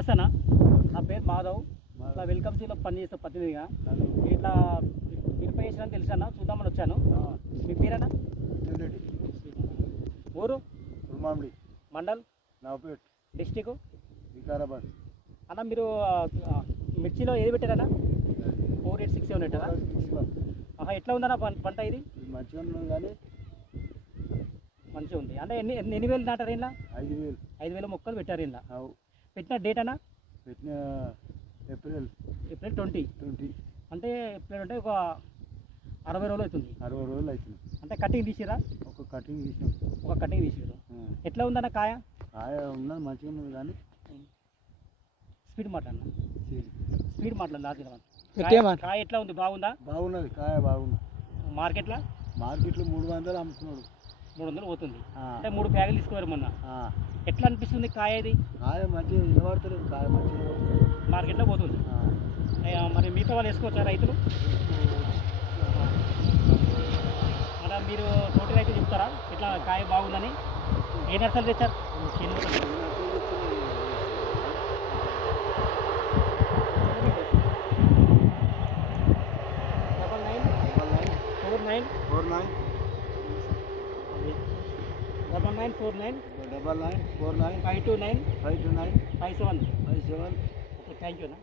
నమస్తే అన్న, నా పేరు మాధవ్. ఇట్లా వెల్కమ్ సీలో పనిచేసే ప్రతినిధిగా ఇట్లా వెరిఫై చేసానని తెలుసు అన్న, చూద్దామని వచ్చాను. మీ పేరేనా? ఊరు? ఉల్మామిడి మండల్? నవపేట్ డిస్టిక్? వికారాబాద్. అన్న మీరు మిర్చిలో ఏది పెట్టారన్నా? 4867 పెట్టారా? ఎట్లా ఉందన్న పంట? ఇది మంచిగా ఉన్నది కానీ మంచిగా ఉంది. అంటే ఎన్ని వేలు నాటారు ఇలా? 5,000. 5,000 మొక్కలు పెట్టారు ఇలా. పెట్టిన డేట్ అన్నా? పెట్టిన ఏప్రిల్ 20. అంటే ఏప్రిల్ అంటే ఒక 60 రోజులు అవుతుంది. 60 రోజులు అవుతుంది. అంటే కటింగ్ తీసిరా? ఒక కటింగ్ తీసినాం. ఒక కటింగ్ తీసిరు. ఎట్లా ఉందన్న కాయ? కాయ ఉన్నది మంచిగా ఉన్నది కానీ స్పీడ్ మాట్లాడినా, స్పీడ్ మాట్లాడదు. కాయ ఎట్లా ఉంది? బాగుందా? బాగున్నది, కాయ బాగుంది. మార్కెట్లో 300 అమ్ముతున్నాడు. 300 పోతుంది. అంటే 3 బ్యాగులు తీసుకున్నారు మొన్న. ఎట్లా అనిపిస్తుంది కాయ? ఇది కాయ మంచిగా నిలబడతలేదు, కాయ మంచిగా మార్కెట్లో పోతుంది. మరి మిగతా వాళ్ళు వేసుకోవచ్చా రైతులు? అలా మీరు తోటి రైతులు చెప్తారా ఇట్లా కాయ బాగుందని? ఏ నర్సలు తెచ్చారు? 9949 529 529 57. ఓకే, థ్యాంక్ యూ అన్న.